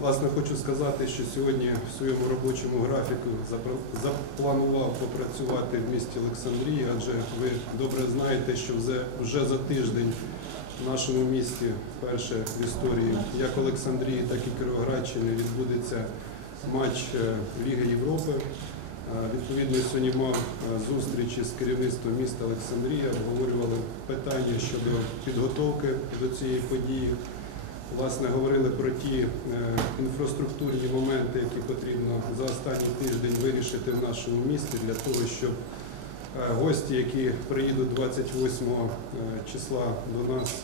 Власне, хочу сказати, що сьогодні в своєму робочому графіку запланував попрацювати в місті Олександрії, адже ви добре знаєте, що вже- за тиждень в нашому місті вперше в історії як Олександрії, так і Кіровоградщини відбудеться матч е, Ліги Європи. Е, Відповідно, сьогодні мав е, зустрічі з керівництвом міста Олександрія, обговорювали питання щодо підготовки до цієї події. Власне, говорили про ті е, інфраструктурні моменти, які потрібно за останній тиждень вирішити в нашому місті для того, щоб е, гості, які приїдуть 28 е, числа до нас,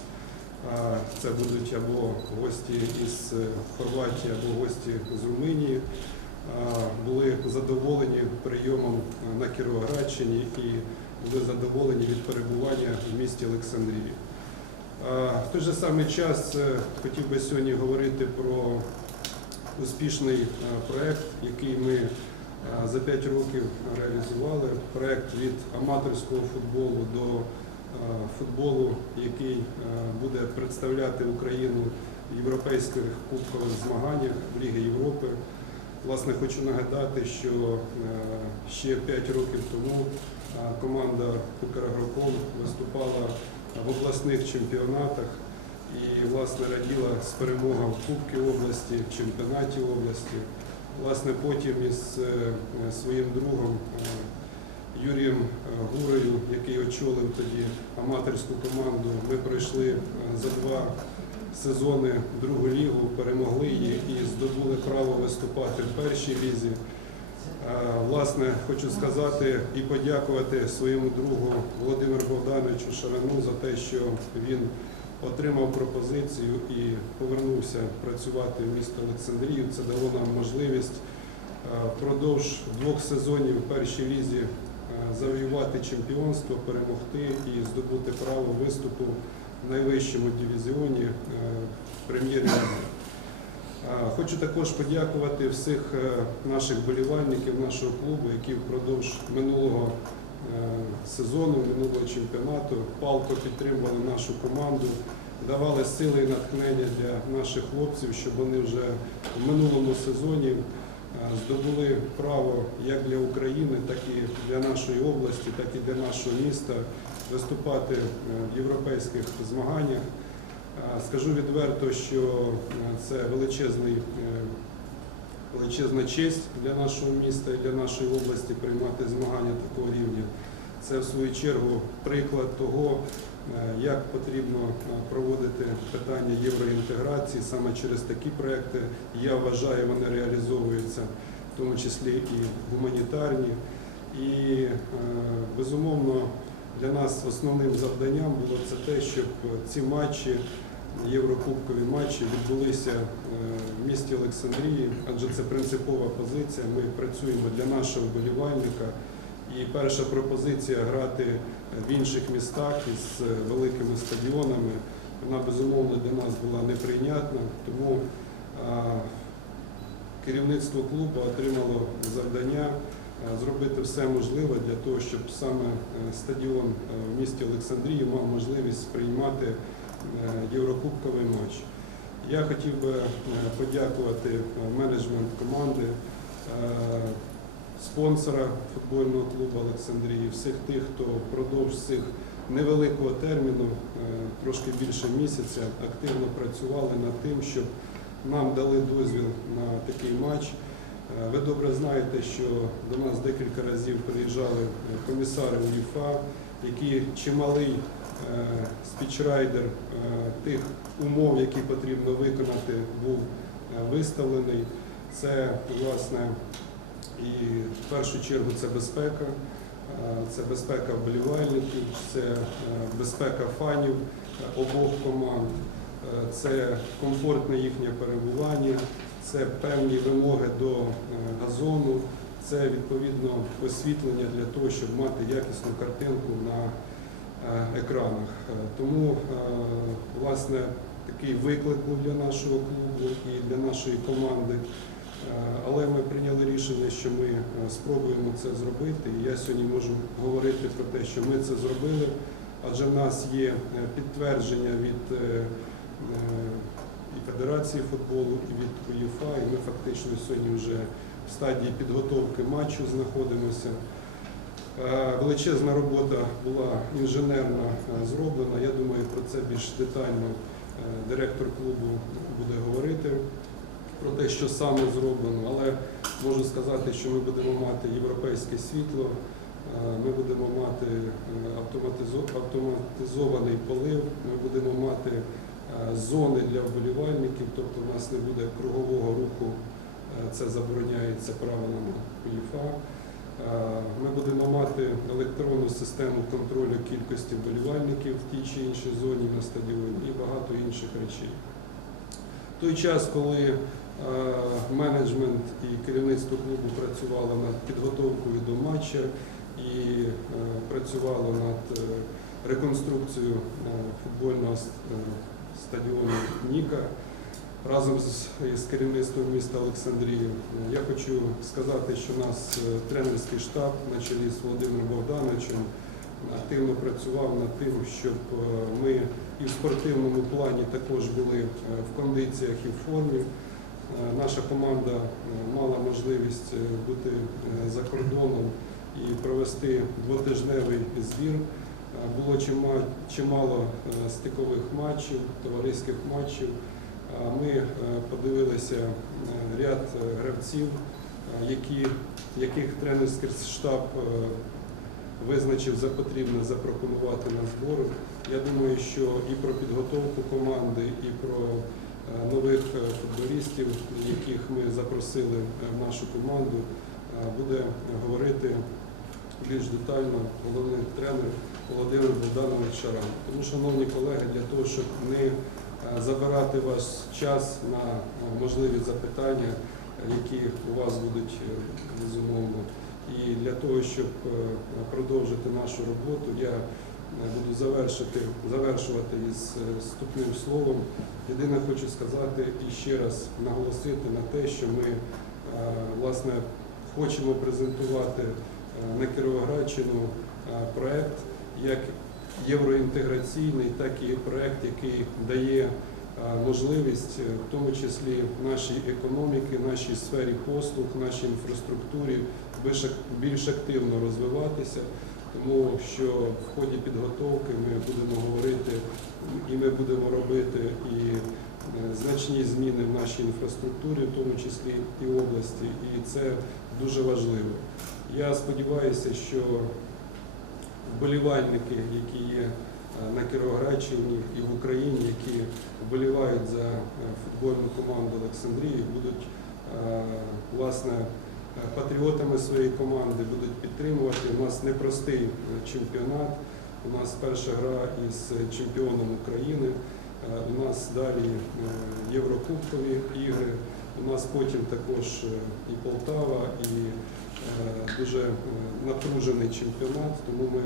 Це будуть або гості із Хорватії, або гості з Румунії. Були задоволені прийомом на Кіровоградщині і були задоволені від перебування в місті Олександрії. В той же самий час е, хотів би сьогодні говорити про успішний е, проект, який ми е, за 5 років реалізували. Проект від аматорського футболу до футболу, який буде представляти Україну в європейських кубкових змаганнях в Ліги Європи. Власне, хочу нагадати, що ще 5 років тому команда Украгроком виступала в обласних чемпіонатах і власне раділа з перемогами в Кубки області, в чемпіонаті області. Власне, потім із е, своїм другом е, Юрієм е, Гурею, який очолив тоді аматорську команду, ми пройшли за два сезони другу лігу, перемогли її і здобули право виступати в першій лізі. Власне, хочу сказати і подякувати своєму другу Володимиру Богдановичу Шарану за те, що він отримав пропозицію і повернувся працювати в місто Олександрію. Це дало нам можливість впродовж двох сезонів в першій лізі завоювати чемпіонство, перемогти і здобути право виступу в найвищому дивізіоні прем'єр-лізі. Е, Хочу також подякувати всіх е, наших болівальників нашого клубу, які впродовж минулого е, сезону, минулого чемпіонату палко підтримували нашу команду, давали сили і натхнення для наших хлопців, щоб вони вже в минулому сезоні е, здобули право як для України, так і для нашої області, так і для нашого міста виступати в європейських змаганнях. Скажу відверто, що е, це величезний, е, величезна честь для нашого міста і для нашої області приймати змагання такого рівня. Це в свою чергу приклад того, е, як потрібно проводити питання євроінтеграції саме через такі проекти. Я вважаю, вони реалізовуються в тому числі і гуманітарні. І безумовно для нас основним завданням було це те, щоб ці матчі, єврокубкові матчі відбулися е, в місті Олександрії, адже це принципова позиція. Ми працюємо для нашого вболівальника. І перша пропозиція грати в інших містах із е, великими стадіонами, вона безумовно для нас була неприйнятна. Тому керівництво клубу отримало завдання е, зробити все можливе для того, щоб саме стадіон в місті Олександрії мав можливість приймати е, єврокубковий матч. Я хотів би е, подякувати е, менеджмент команди, е, спонсора футбольного клубу Олександрії, всіх тих, хто впродовж цих невеликого терміну, е, трошки більше місяця, активно працювали над тим, щоб нам дали дозвіл на такий матч. Е, Ви добре знаєте, що до нас декілька разів приїжджали е, комісари УЄФА, які чималий е, спічрайдер е, тих умов, які потрібно виконати, був е, виставлений. Це, власне, і в першу чергу це безпека, е, це безпека вболівальників, це е, безпека фанів е, обох команд, е, це комфортне їхнє перебування, це певні вимоги до е, газону, це відповідно освітлення для того, щоб мати якісну картинку на е, екранах. Е, Тому, е, власне, такий виклик був для нашого клубу і для нашої команди. Е, Але ми прийняли рішення, що ми е, спробуємо це зробити. І я сьогодні можу говорити про те, що ми це зробили, адже в нас є е, підтвердження від е, е, і Федерації футболу, і від УЄФА, і ми фактично сьогодні вже в стадії підготовки матчу знаходимося. Е, Величезна робота була інженерна е, зроблена. Я думаю, про це більш детально е, директор клубу буде говорити про те, що саме зроблено. Але можу сказати, що ми будемо мати європейське світло, ми будемо мати автоматизований полив, ми будемо мати зони для вболівальників, тобто у нас не буде кругового руху, це забороняється правилами УЄФА. Е, Ми будемо мати електронну систему контролю кількості вболівальників в тій чи іншій зоні на стадіоні і багато інших речей. В той час, коли е, менеджмент і керівництво клубу працювало над підготовкою до матча і е, працювало над реконструкцією футбольного стадіону Ніка разом з, керівництвом міста Олександрії. Я хочу сказати, що нас е, тренерський штаб на чолі з Володимиром Богдановичем активно працював над тим, щоб е, ми і в спортивному плані також були е, в кондиціях і в формі. Наша команда мала можливість бути за кордоном і провести двотижневий збір. Було чимало стикових матчів, товариських матчів. Ми е, подивилися е, ряд е, гравців, які, яких тренерський штаб визначив за потрібне запропонувати на збори. Я думаю, що і про підготовку команди, і про нових футболістів, яких ми запросили в нашу команду, буде говорити більш детально головний тренер Володимир Богданович Шаран. Тому, шановні колеги, для того, щоб не забирати ваш час на е, можливі запитання, е, які у вас будуть е, безумовно. І для того, щоб е, продовжити нашу роботу, я е, буду завершити, завершувати із е, вступним словом. Єдине хочу сказати і ще раз наголосити на те, що ми е, власне хочемо презентувати е, на Кіровоградщину е, проект як євроінтеграційний, так і проект, який дає е, можливість, е, в тому числі нашій економіки, нашій сфері послуг, нашій інфраструктурі більш активно розвиватися, тому що в ході підготовки ми будемо говорити і ми будемо робити і е, значні зміни в нашій інфраструктурі, в тому числі і області, і це дуже важливо. Я сподіваюся, що вболівальники, які є е, на Кіровоградщині і в Україні, які вболівають за е, футбольну команду Олександрії, будуть е, власне патріотами своєї команди, будуть підтримувати. У нас непростий чемпіонат. У нас перша гра із чемпіоном України. У нас далі Єврокубкові ігри. У нас потім також е, і Полтава, і е, дуже е, напружений чемпіонат, тому ми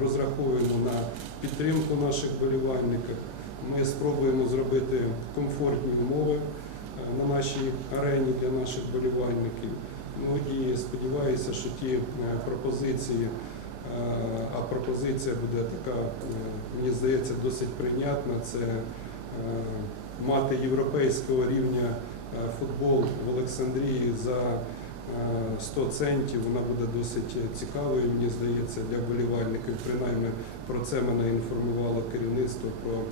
розраховуємо на підтримку наших болівальників. Ми спробуємо зробити комфортні умови на нашій арені для наших болівальників. Ну і сподіваюся, що ті пропозиції, а пропозиція буде така, мені здається, досить прийнятна. Це мати європейського рівня футбол в Олександрії за е, 100 центів. Вона буде досить цікавою, мені здається, для вболівальників. Принаймні про це мене інформувало керівництво про е,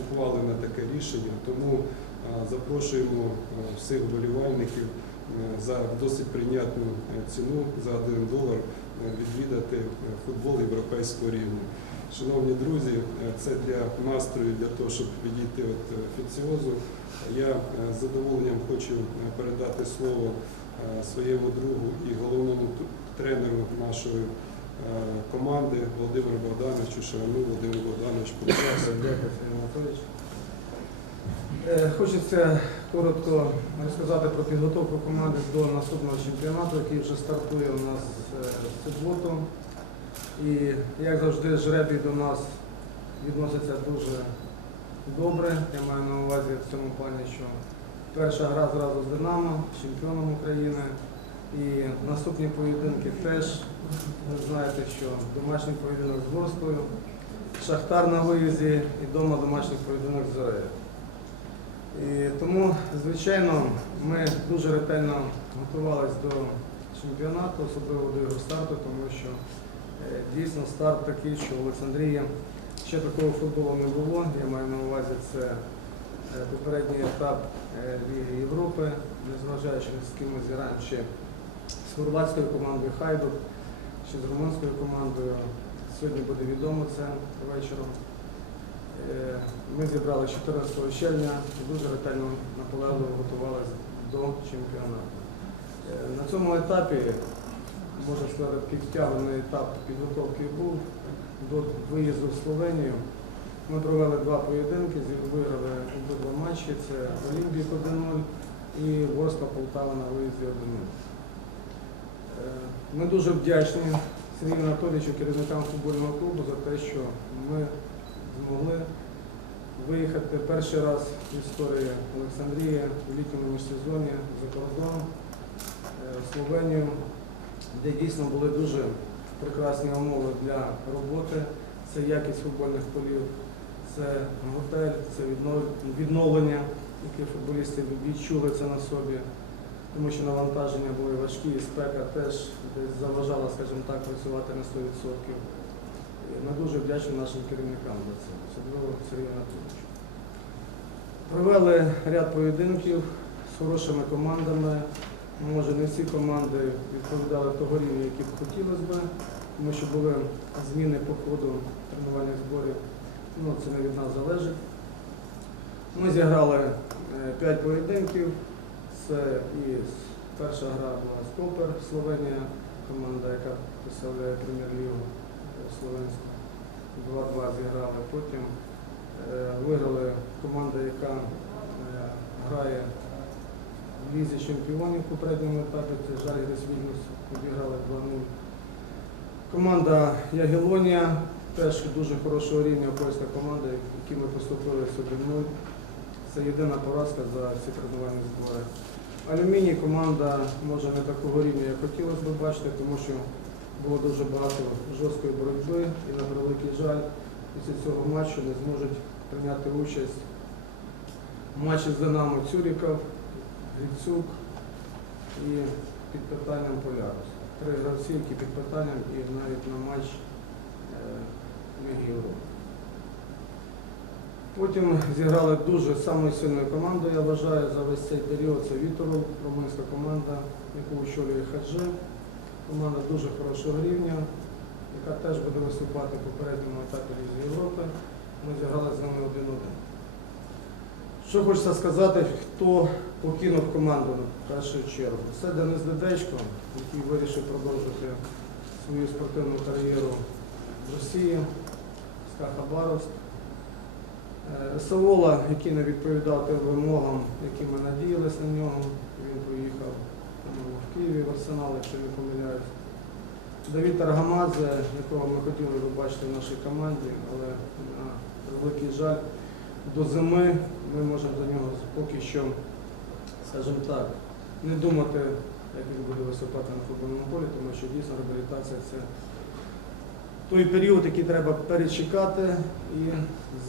ухвалене таке рішення. Тому е, запрошуємо е, всіх вболівальників е, за досить прийнятну е, ціну за 1 долар е, відвідати е, футбол європейського рівня. Шановні друзі, е, це для настрою, для того, щоб відійти від е, офіціозу. Я е, з задоволенням хочу е, передати слово е, своєму другу і головному тренеру нашої команди Володимиру Богдановичу Шарану. Володимир Богданович, будь ласка. Дякую, Сергій Анатолійович. Хочеться коротко розказати про підготовку команди до наступного чемпіонату, який вже стартує у нас в суботу. І як завжди, жребій до нас відноситься дуже добре. Я маю на увазі в цьому плані, що перша гра зразу з Динамо, чемпіоном України. І наступні поєдинки теж, ви знаєте, що домашній поєдинок з Ворською, Шахтар на виїзді і вдома домашній поєдинок з Зорею. І тому, звичайно, ми дуже ретельно готувалися до чемпіонату, особливо до його старту, тому що е, дійсно старт такий, що в Олександрії ще такого футболу не було. Я маю на увазі це е, попередній етап е, Ліги Європи, незважаючи з ким ми зіграємо ще з хорватською командою Хайдук, ще з румунською командою. Сьогодні буде відомо це вечором. Е, Ми зібрали 14 червня і дуже ретельно наполегливо готувалися до чемпіонату. На цьому етапі, можна сказати, підтягнений етап підготовки був до виїзду в Словенію. Ми провели два поєдинки, виграли обидва матчі. Це Олімпік 1-0 і Ворскла Полтава на виїзді 1-0. Е, Ми дуже вдячні Сергію Анатолійовичу, керівникам футбольного клубу, за те, що ми змогли виїхати перший раз в історії Олександрії у літньому міжсезоні за кордон е, в Словенію, де дійсно були дуже прекрасні умови для роботи. Це якість футбольних полів, це готель, це відновлення, яке футболісти відчули це на собі, тому що навантаження були важкі, і спека теж десь заважала, скажімо так, працювати на 100%. Ми дуже вдячні нашим керівникам за це, особливо Сергію Анатолійовичу. Провели ряд поєдинків з хорошими командами. Може, не всі команди відповідали того рівня, який б хотілося б, тому що були зміни по ходу тренувальних зборів. Ну, це не від нас залежить. Ми зіграли 5 поєдинків. Це і перша гра була з Копер, Словенія, команда, яка представляє прем'єр-лігу е, словенську. 2-2 зіграли. Потім е, виграли команда, яка е, грає лізі чемпіонів в попередньому етапі. Це Жальгірис Вільнюс, обіграли 2-0. Команда Ягелонія теж дуже хорошого рівня польська команда, які ми поступили собі 0. Це єдина поразка за ці тренувальні збори. Алюміній команда може не такого рівня, як хотілося б бачити, тому що було дуже багато жорсткої боротьби і на превеликий жаль після цього матчу не зможуть прийняти участь в матчі з Динамо Цюріков, Грицюк і під питанням Полярус. Три гравці, під питанням і навіть на матч е, Ліги Європи. Потім зіграли дуже самою сильною командою, я вважаю, за весь цей період. Це Віторов, румунська команда, яку очолює Хаджи. Команда дуже хорошого рівня, яка теж буде виступати в попередньому етапі Ліги Європи. Ми зіграли з ними один-один. Що хочеться сказати, хто покинув команду в першу чергу? Це Денис Дедечко, який вирішив продовжити свою спортивну кар'єру в Росії, СКА Хабаровськ. Е, Савола, який не відповідав тим вимогам, які ми надіялися на нього, він поїхав в Києві в Арсенал, якщо не помиляюсь. Давід Аргамадзе, якого ми хотіли би бачити в нашій команді, але на великий жаль, до зими ми можемо до нього поки що, скажімо так, не думати, як він буде виступати на футбольному полі, тому що дійсно реабілітація це той період, який треба перечекати, і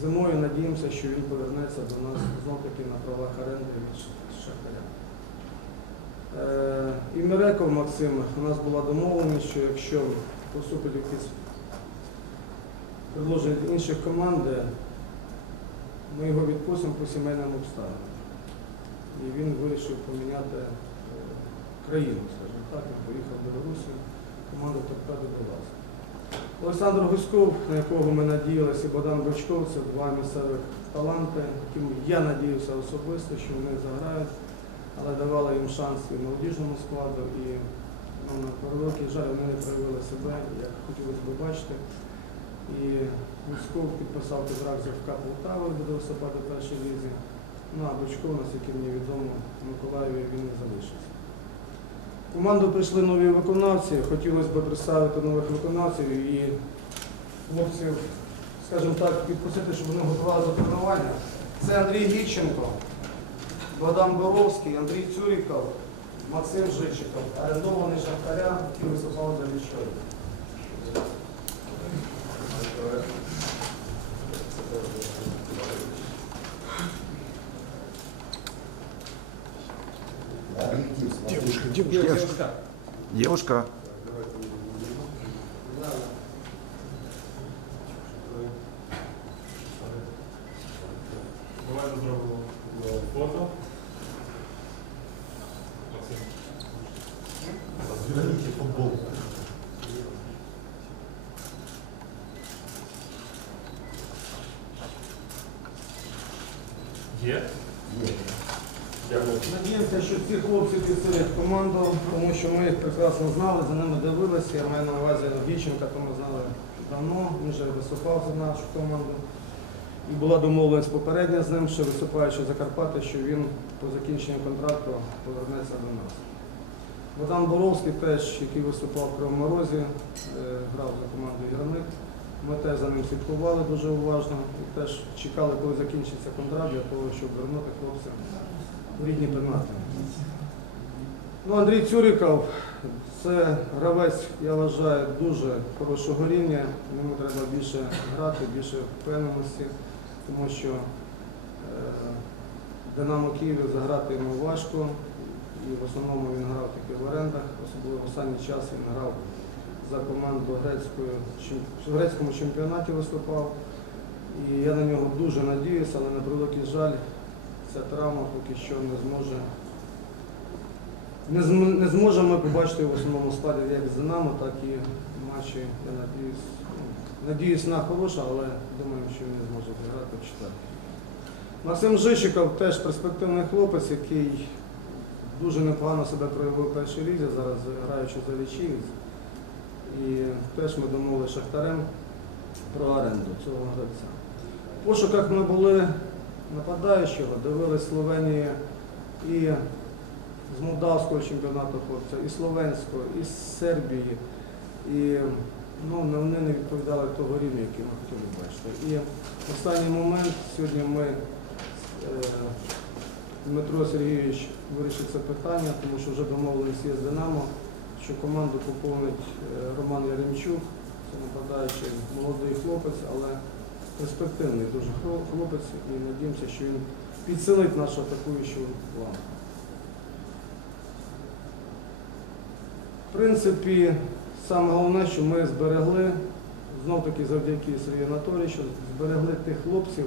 зимою надіємося, що він повернеться до нас знов таки на правах оренди від Шахтаря. Е, І Міреков Максим, у нас була домовленість, що якщо поступить якісь предложення інших команд, ми його відпустимо по сімейним обставинам. І він вирішив поміняти е, країну, скажімо так, він поїхав в Білорусі, команду торпеду до. Олександр Гуськов, на якого ми надіялися, і Богдан Бочков, це два місцевих таланти, яким я надіюся особисто, що вони заграють, але давали їм шанс і молодіжному складу, і ну, на превеликий жаль, вони не проявили себе, як хотілося б бачити. І Гуськов підписав контракт з ФК Полтави, буде виступати в першій лізі. Ну а Бочков, наскільки мені відомо, в Миколаєві він не залишився. В команду прийшли нові виконавці. Хотілося б представити нових виконавців і хлопців, скажімо так, підпросити, щоб вони готували до тренування. Це Андрій Гіченко, Богдан Боровський, Андрій Цюріков, Максим Жичиков, орендований шахтаря, який виступав за військовим. Девушка, девушка. Девушка. Давайте ми будемо. Давайте зробимо е, фото. Разверните футбол. Є? Дякую. Надіємося, що ці хлопці підсилять команду, тому що ми їх прекрасно знали, за ними дивилися. Я маю на увазі Віченка, то ми знали давно, він вже виступав за нашу команду. І була домовленість попередня з ним, що виступаючи за Карпати, що він по закінченню контракту повернеться до нас. Богдан Боровський теж, який виступав в Кривому е, грав за командою Граник. Ми теж за ним слідкували дуже уважно і теж чекали, коли закінчиться контракт для того, щоб вернути хлопця рідні пенати. Ну, Андрій Цюріков це гравець, я вважаю, дуже хорошого рівня. Йому треба більше грати, більше впевненості, тому що е, Динамо Києві заграти йому важко. І в основному він грав тільки в орендах, особливо в останній час він грав за команду грецької, чем- в грецькому чемпіонаті виступав. І я на нього дуже надіюся, але на превеликий жаль, ця травма поки що не зможе. Не, зм- не зможемо побачити в основному складі як з Динамо, так і матчі, я надіюсь, ну, надіюсь на хороше, але думаю, що він не зможе зіграти в. Максим Жишиков теж перспективний хлопець, який дуже непогано себе проявив в першій лізі, зараз граючи за лічівець. І теж ми домовили Шахтарем про оренду цього гравця. В пошуках ми були нападаючого, дивились Словенії і з молдавського чемпіонату хлопця, і словенського, і з Сербії. І ну, вони не відповідали того рівня, який ми хотіли бачити. І останній момент сьогодні ми е, Дмитро Сергійович вирішив це питання, тому що вже домовилися з Динамо, що команду поповнить е, Роман Яремчук, це нападаючий молодий хлопець, але перспективний дуже хлопець і надіємося, що він підсилить нашу атакуючу ланку. В принципі, саме головне, що ми зберегли, знов таки завдяки Сергію Анатолійовичу, зберегли тих хлопців,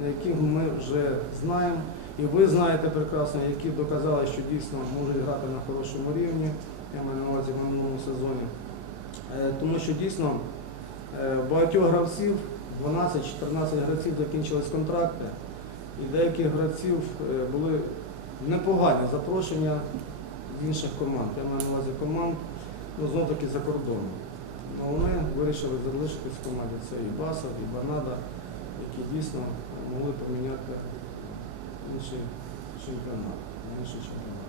на яких ми вже знаємо. І ви знаєте прекрасно, які доказали, що дійсно можуть грати на хорошому рівні, я маю на увазі в минулому сезоні. Е, Тому що дійсно е, багатьох гравців, 12-14 гравців закінчились контракти, і деяких гравців е, були непогані запрошення з інших команд. Я маю на увазі команд, ну знов таки за кордоном. Ну, вони вирішили залишитись в команді. Це і Басов, і Банада, які дійсно могли поміняти інший чемпіонат. Інший чемпіонат.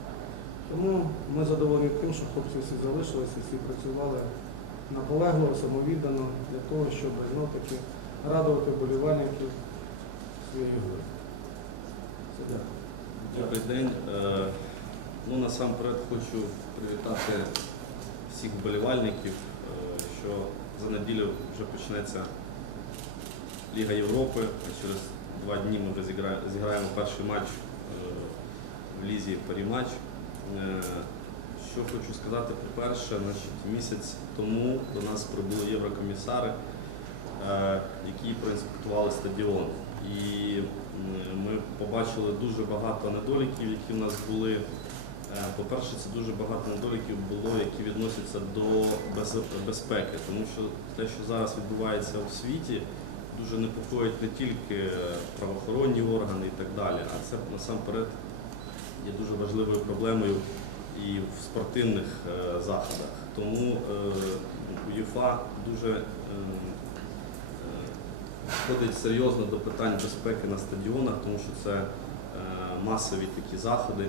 Тому ми задоволені тим, що хлопці всі залишилися, всі працювали наполегливо, самовіддано для того, щоб знов таки радувати вболівальників своєю дякую. Добрий день. Е, Ну, насамперед хочу привітати всіх вболівальників, е, що за неділю вже почнеться Ліга Європи. Через два дні ми вже зіграємо перший матч е, в Лізі Паріматч. Що хочу сказати, по-перше, місяць тому до нас прибули єврокомісари, які проінспектували стадіон. І ми побачили дуже багато недоліків, які в нас були. Е, По-перше, це дуже багато недоліків було, які відносяться до безпеки, тому що те, що зараз відбувається у світі, дуже непокоїть не тільки е, правоохоронні органи і так далі, а це насамперед є дуже важливою проблемою і в спортивних е, заходах. Тому е, УЄФА дуже е, е, підходить серйозно до питань безпеки на стадіонах, тому що це е, масові такі заходи.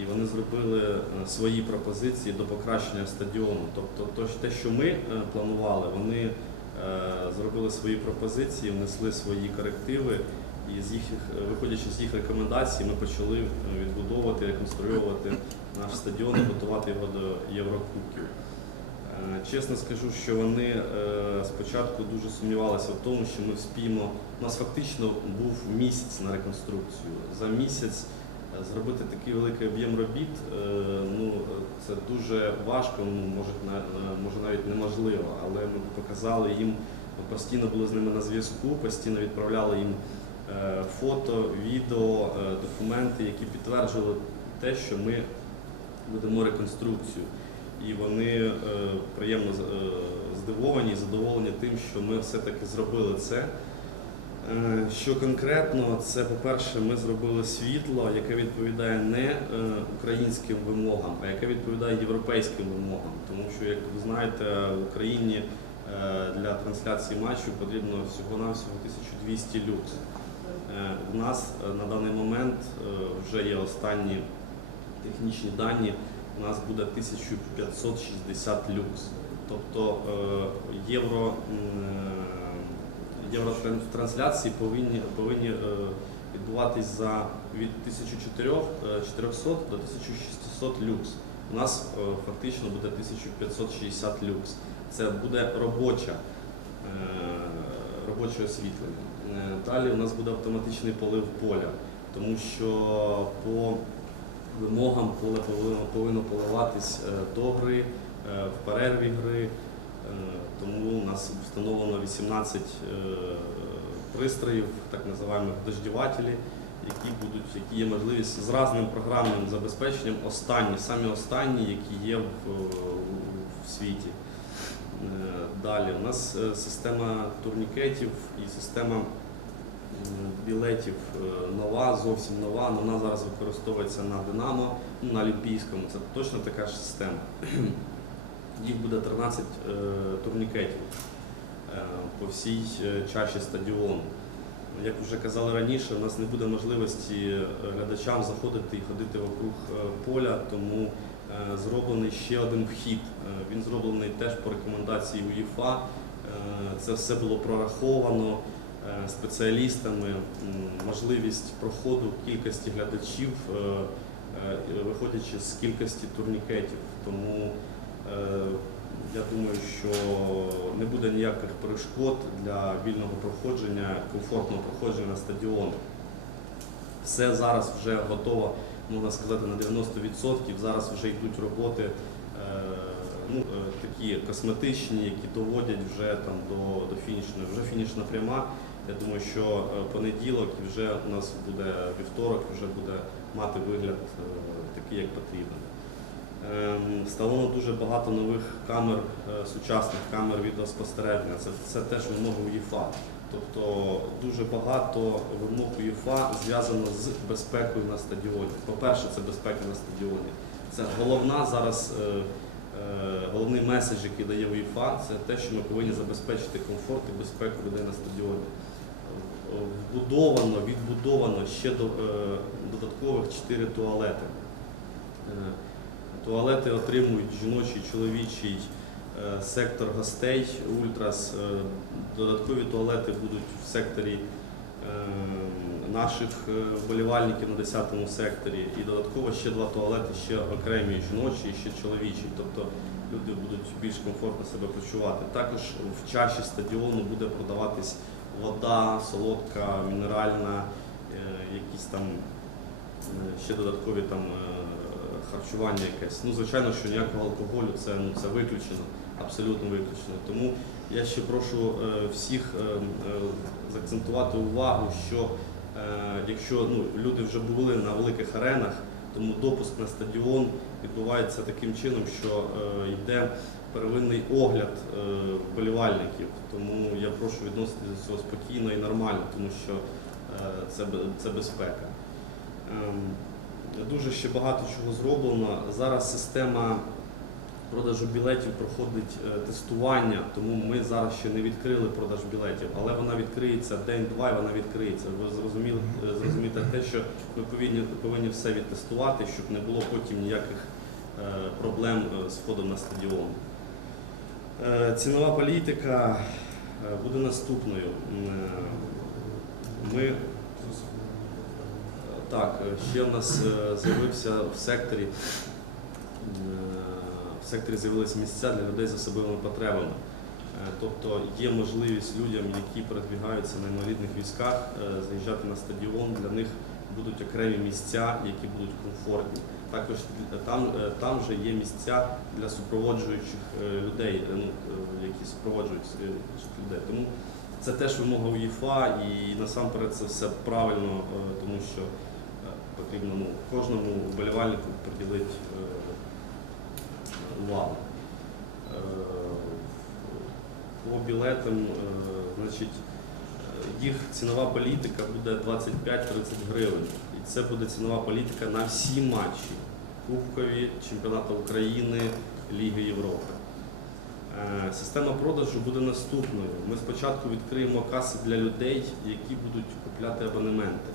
І вони зробили е, свої пропозиції до покращення стадіону. Тобто то, те, що ми е, планували, вони зробили свої пропозиції, внесли свої корективи. І з їхніх, виходячи з їх рекомендацій, ми почали відбудовувати, реконструювати наш стадіон і готувати його до Єврокубків. Е, Чесно скажу, що вони е, спочатку дуже сумнівалися в тому, що ми вспіємо. У нас фактично був місяць на реконструкцію. За місяць е, зробити такий великий об'єм робіт, ну це дуже важко, ну може, може навіть неможливо. Але ми показали їм, постійно були з ними на зв'язку, постійно відправляли їм фото, відео, документи, які підтверджували те, що ми ведемо реконструкцію. І вони е, приємно е, здивовані і задоволені тим, що ми все-таки зробили це. Е, Що конкретно, це, по-перше, ми зробили світло, яке відповідає не українським вимогам, а яке відповідає європейським вимогам. Тому що, як ви знаєте, в Україні для трансляції матчу потрібно всього-навсього 1200 люкс. Е, У нас на даний момент вже є останні технічні дані, у нас буде 1560 люкс. Тобто е, євро, е, євротрансляції повинні, повинні е, відбуватись за від 1400 до 1600 люкс. У нас фактично буде 1560 люкс. Це буде робоча, робоче освітлення. Далі у нас буде автоматичний полив поля, тому що по вимогам поле повинно, повинно поливатись е, до гри, е, в перерві гри. Е, Тому у нас встановлено 18 е, пристроїв, так називаємо дождівателі, які будуть, які є можливість з разним програмним забезпеченням, останні, самі останні, які є в, в світі. Далі у нас система турнікетів і система білетів е, нова, зовсім нова. але Вона зараз використовується на Динамо, ну, на Олімпійському. Це точно така ж система. Їх буде 13 е, турнікетів е, по всій чаші стадіону. Як вже казали раніше, у нас не буде можливості глядачам заходити і ходити вокруг поля, тому зроблений ще один вхід. Він зроблений теж по рекомендації УЄФА. Це все було прораховано спеціалістами, можливість проходу кількості глядачів, е, е, виходячи з кількості турнікетів. Тому е, я думаю, що не буде ніяких перешкод для вільного проходження, комфортного проходження на стадіон. Все зараз вже готово, можна сказати, на 90%. Зараз вже йдуть роботи е, ну, е, такі косметичні, які доводять вже там до, до фінішної. Вже фінішна пряма. Я думаю, що е, понеділок і вже у нас буде вівторок, вже буде мати вигляд е, такий, як потрібен. Ем, Встановлено дуже багато нових камер, е, сучасних камер відеоспостереження. Це, це теж вимоги УЄФА. Тобто дуже багато вимог УЄФА зв'язано з безпекою на стадіоні. По-перше, це безпека на стадіоні. Це головна зараз, головний меседж, який дає УЄФА, це те, що ми повинні забезпечити комфорт і безпеку людей на стадіоні. Вбудовано, відбудовано ще до, е, додаткових 4 туалети. Е, Туалети отримують жіночий, чоловічий е, сектор гостей, ультрас. Додаткові туалети будуть в секторі наших вболівальників на 10-му секторі. І додатково ще два туалети, ще окремі жіночі і ще чоловічі. Тобто люди будуть більш комфортно себе почувати. Також в чаші стадіону буде продаватись вода, солодка, мінеральна, е, якісь там е, ще додаткові там е, харчування якесь. Ну, звичайно, що ніякого алкоголю це, ну, це виключено, абсолютно виключено. Тому я ще прошу всіх заакцентувати увагу, що якщо ну, люди вже були на великих аренах, тому допуск на стадіон відбувається таким чином, що е, йде первинний огляд е, вболівальників. Тому я прошу відноситися до цього спокійно і нормально, тому що е, це, це безпека. Ем, Дуже ще багато чого зроблено. Зараз система продажу білетів проходить е, тестування, тому ми зараз ще не відкрили продаж білетів, але вона відкриється день-два і вона відкриється. Ви зрозуміли, е, зрозумієте те, що ми повинні, повинні все відтестувати, щоб не було потім ніяких е, проблем з входом на стадіон. Цінова політика буде наступною. Ми так, ще в нас з'явився в секторі. В секторі з'явилися місця для людей з особливими потребами. Е, Тобто є можливість людям, які передвігаються на інвалідних візках, е, заїжджати на стадіон. Для них будуть окремі місця, які будуть комфортні. Також там, е, там же є місця для супроводжуючих людей, ну, які супроводжують людей. Тому це теж вимога УЄФА і насамперед це все правильно, тому що потрібно ну, кожному вболівальнику приділити увагу. Е, По білетам, е, значить, їх цінова політика буде 25-30 гривень. І це буде цінова політика на всі матчі Кубкові, Чемпіонату України, Ліги Європи. Е, Система продажу буде наступною. Ми спочатку відкриємо каси для людей, які будуть купляти абонементи.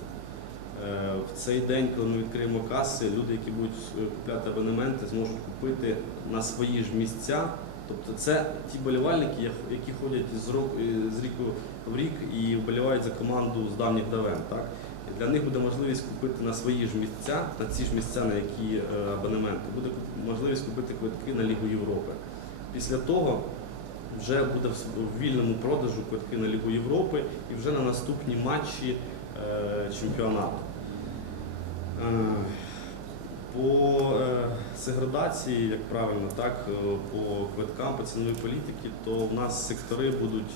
Е, В цей день, коли ми відкриємо каси, люди, які будуть е, купляти абонементи, зможуть купити на свої ж місця. Тобто це ті болівальники, які ходять з року з ріку в рік і вболівають за команду з давніх давен. Так? Для них буде можливість купити на свої ж місця, на ці ж місця, на які е, абонементи, буде можливість купити квитки на Лігу Європи. Після того вже буде в вільному продажу квитки на Лігу Європи і вже на наступні матчі е, чемпіонату. Е, По е, сегрегації, як правильно, так, е, по квиткам, по ціновій політики, то в нас сектори будуть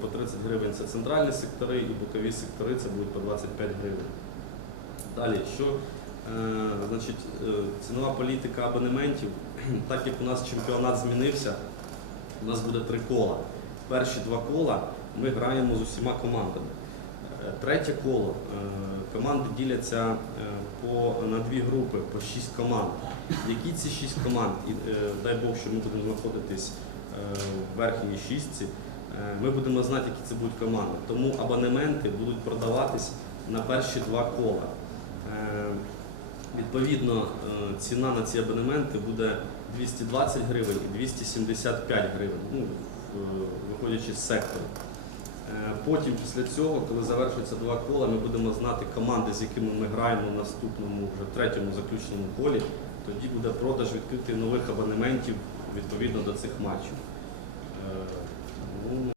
по 30 гривень це центральні сектори і бокові сектори це будуть по 25 гривень. Далі, що значить, цінова політика абонементів, так як у нас чемпіонат змінився, у нас буде три кола. Перші два кола ми граємо з усіма командами. Третє коло. Команди діляться е, по, на дві групи, по шість команд. Які ці шість команд? І, е, дай Бог, що ми будемо знаходитись е, в верхній шістці. Ми будемо знати, які це будуть команди. Тому абонементи будуть продаватись на перші два кола. Відповідно, ціна на ці абонементи буде 220 гривень і 275 гривень, ну, виходячи з сектору. Е, Потім, після цього, коли завершаться два кола, ми будемо знати команди, з якими ми граємо в наступному, вже третьому заключному колі. Тоді буде продаж відкритий нових абонементів відповідно до цих матчів. Е,